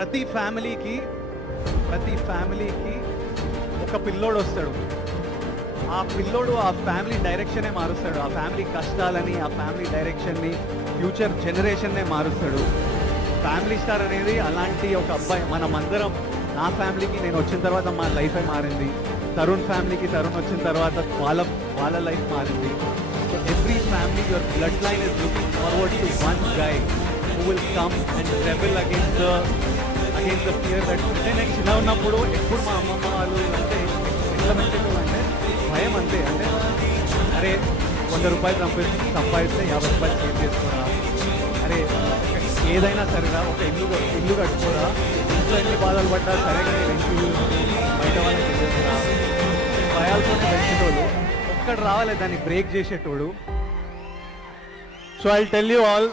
ప్రతి ఫ్యామిలీకి ఒక పిల్లోడు వస్తాడు. ఆ పిల్లోడు ఆ ఫ్యామిలీ డైరెక్షనే మారుస్తాడు. ఆ ఫ్యామిలీ కష్టాలని, ఆ ఫ్యామిలీ డైరెక్షన్ని, ఫ్యూచర్ జనరేషన్నే మారుస్తాడు. ఫ్యామిలీ స్టార్ అనేది అలాంటి ఒక అబ్బాయి. మనమందరం, నా ఫ్యామిలీకి నేను వచ్చిన తర్వాత మా లైఫే మారింది. తరుణ్ ఫ్యామిలీకి తరుణ్ వచ్చిన తర్వాత వాళ్ళ లైఫ్ మారింది. So every family, your blood line is looking forward to one guy who will come and rebel against the fear that. అంటే నేను చిన్న ఉన్నప్పుడు ఎప్పుడు మా అమ్మమ్మ వాళ్ళు అంటే ఎట్లా అంటే భయం అంతే. అంటే అరే 100 రూపాయలు సంపాదిస్తే 50 రూపాయలు సేవ్ చేసుకోరా, అరే ఏదైనా సరేరా ఒక ఇల్లు కట్టుకోరా, ఇంట్లో ఎన్ని బాధలు పడ్డా సరే కానీ రెంట్ బయట వాళ్ళకి తెలియదురా, భయాలతోనే పెంచేటోళ్ళు. ఒక్కడు రావాలి దాన్ని బ్రేక్ చేసేటోడు. So I tell you all